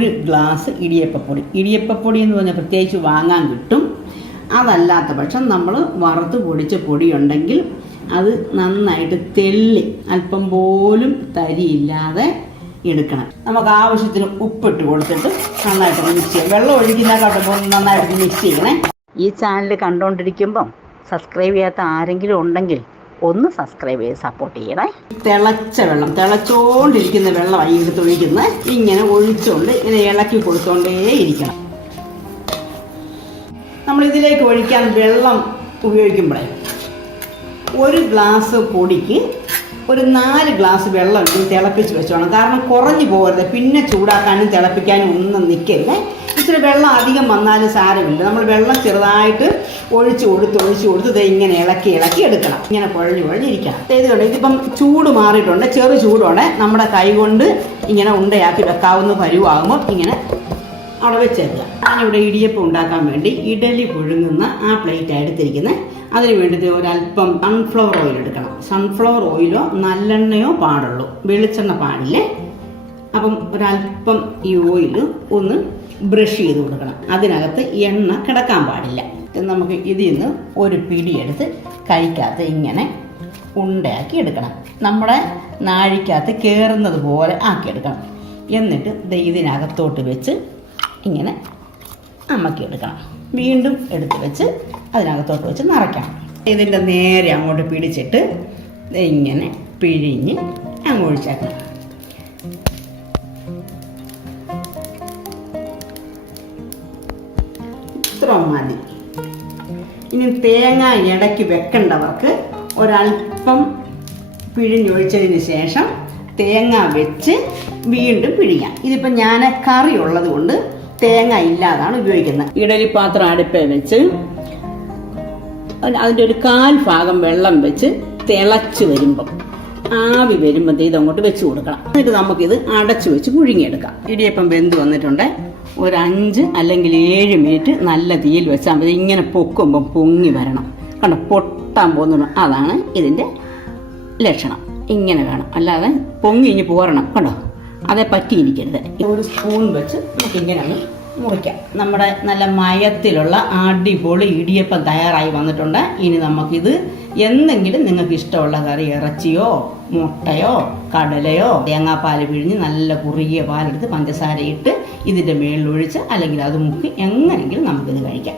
1 glass ഇടിയപ്പപ്പൊടി. ഇടിയപ്പപ്പൊടി എന്ന് പറഞ്ഞാൽ പ്രത്യേകിച്ച് വാങ്ങാൻ കിട്ടും. അതല്ലാത്ത പക്ഷം നമ്മൾ വറുത്ത് പൊടിച്ച പൊടിയുണ്ടെങ്കിൽ അത് നന്നായിട്ട് തെള്ളി അല്പം പോലും തരിയില്ലാതെ എടുക്കണം. നമുക്ക് ആവശ്യത്തിന് ഉപ്പിട്ട് കൊടുത്തിട്ട് നന്നായിട്ട് മിക്സ് ചെയ്യാം. വെള്ളം ഒഴിക്കുന്നതിനകത്തോട്ട് നന്നായിട്ട് മിക്സ് ചെയ്യണേ. ഈ ചാനൽ കണ്ടുകൊണ്ടിരിക്കുമ്പം സബ്സ്ക്രൈബ് ചെയ്യാത്ത ആരെങ്കിലും ഉണ്ടെങ്കിൽ ഒന്ന് സബ്സ്ക്രൈബ് ചെയ്ത് സപ്പോർട്ട് ചെയ്യണേ. തിളച്ച വെള്ളം, തിളച്ചോണ്ടിരിക്കുന്ന വെള്ളമായി എടുത്ത് ഒഴിക്കുന്നത്. ഇങ്ങനെ ഒഴിച്ചുകൊണ്ട് ഇങ്ങനെ ഇളക്കി കൊടുത്തോണ്ടേ ഇരിക്കണം. നമ്മളിതിലേക്ക് ഒഴിക്കാൻ വെള്ളം ഉപയോഗിക്കുമ്പോഴേ 1 ഗ്ലാസ് പൊടിക്ക് ഒരു 4 ഗ്ലാസ് വെള്ളം തിളപ്പിച്ച് വെച്ചോണം. കാരണം കുറഞ്ഞു പോകരുത്. പിന്നെ ചൂടാക്കാനും തിളപ്പിക്കാനും ഒന്നും നിൽക്കരുത്. ഇച്ചിരി വെള്ളം അധികം വന്നാലും സാരമില്ല. നമ്മൾ വെള്ളം ചെറുതായിട്ട് ഒഴിച്ച് കൊടുത്ത് ഇങ്ങനെ ഇളക്കി എടുക്കണം. ഇങ്ങനെ കുഴഞ്ഞിരിക്കണം. ചെയ്തുകൊണ്ട് ഇതിപ്പം ചൂട് മാറിയിട്ടുണ്ട്, ചെറു ചൂടോടെ നമ്മുടെ കൈ കൊണ്ട് ഇങ്ങനെ ഉണ്ടയാക്കി വെക്കാവുന്ന പരുവാകുമ്പോൾ ഇങ്ങനെ അവിടെ വെച്ചേക്കുക. ഞാനിവിടെ ഇടിയപ്പം ഉണ്ടാക്കാൻ വേണ്ടി ഇഡലി പുഴുങ്ങുന്ന ആ പ്ലേറ്റാണ് എടുത്തിരിക്കുന്നത്. അതിന് വേണ്ടി ഒരല്പം സൺഫ്ലവർ ഓയിൽ എടുക്കണം. സൺഫ്ലവർ ഓയിലോ നല്ലെണ്ണയോ പാടുള്ളൂ, വെളിച്ചെണ്ണ പാടില്ലേ. അപ്പം ഒരല്പം ഈ ഓയിൽ ഒന്ന് ബ്രഷ് ചെയ്ത് കൊടുക്കണം. അതിനകത്ത് എണ്ണ കിടക്കാൻ പാടില്ല. നമുക്ക് ഇതിൽ നിന്ന് ഒരു പിടിയെടുത്ത് കൈക്കകത്ത് ഇങ്ങനെ ഉണ്ടയാക്കി എടുക്കണം. നമ്മുടെ നാഴിക്കകത്ത് കയറുന്നത് പോലെ ആക്കിയെടുക്കണം. എന്നിട്ട് ഇതിനകത്തോട്ട് വെച്ച് ഇങ്ങനെ അമക്കിയെടുക്കണം. വീണ്ടും എടുത്ത് വെച്ച് അതിനകത്തോട്ട് വെച്ച് നിറയ്ക്കണം. ഇതിൻ്റെ നേരെ അങ്ങോട്ട് പിടിച്ചിട്ട് ഇങ്ങനെ പിഴിഞ്ഞ് അങ്ങ് ഒഴിച്ചേക്കണം. ഇത്ര മതി. ഇനി തേങ്ങ ഇടയ്ക്ക് വെക്കേണ്ടവർക്ക് ഒരല്പം പിഴിഞ്ഞൊഴിച്ചതിന് ശേഷം തേങ്ങ വെച്ച് വീണ്ടും പിഴിയാം. ഇതിപ്പോൾ ഞാൻ കറി ഉള്ളത് കൊണ്ട് തേങ്ങ ഇല്ലാതാണ് ഉപയോഗിക്കുന്നത്. ഇഡലി പാത്രം അടുപ്പേ വെച്ച് അതിൻ്റെ ഒരു 1/4 ഭാഗം വെള്ളം വെച്ച് തിളച്ച് വരുമ്പം ആവി വരുമ്പോൾ ഇതങ്ങോട്ട് വെച്ച് കൊടുക്കണം. എന്നിട്ട് നമുക്കിത് അടച്ചു വെച്ച് പുഴുങ്ങിയെടുക്കാം. ഇടിയപ്പം വെന്ത് വന്നിട്ടുണ്ട്. ഒരു 5 അല്ലെങ്കിൽ 7 മിനിറ്റ് നല്ല തീയിൽ വെച്ചാൽ മതി. ഇങ്ങനെ പൊക്കുമ്പം പൊങ്ങി വരണം. കണ്ടോ, പൊട്ടാൻ പോകുന്നു. അതാണ് ഇതിൻ്റെ ലക്ഷണം. ഇങ്ങനെ വേണം, അല്ലാതെ പൊങ്ങി ഇനി പോരണം. കണ്ടോ, അതേ പറ്റിയിരിക്കരുത്. ഒരു സ്പൂൺ വെച്ച് നമുക്കിങ്ങനെ ഒന്ന് മുറിക്കാം. നമ്മുടെ നല്ല മയത്തിലുള്ള അടിപൊളി ഇടിയപ്പം തയ്യാറായി വന്നിട്ടുണ്ട്. ഇനി നമുക്കിത് എന്തെങ്കിലും നിങ്ങൾക്ക് ഇഷ്ടമുള്ള കറി, ഇറച്ചിയോ മുട്ടയോ കടലയോ തേങ്ങാപ്പാൽ പിഴിഞ്ഞ് നല്ല കുറുകിയ പാലെടുത്ത് പഞ്ചസാര ഇട്ട് ഇതിൻ്റെ മേളിലൊഴിച്ച് അല്ലെങ്കിൽ അത് മുക്കി എങ്ങനെയെങ്കിലും നമുക്കിത് കഴിക്കാം.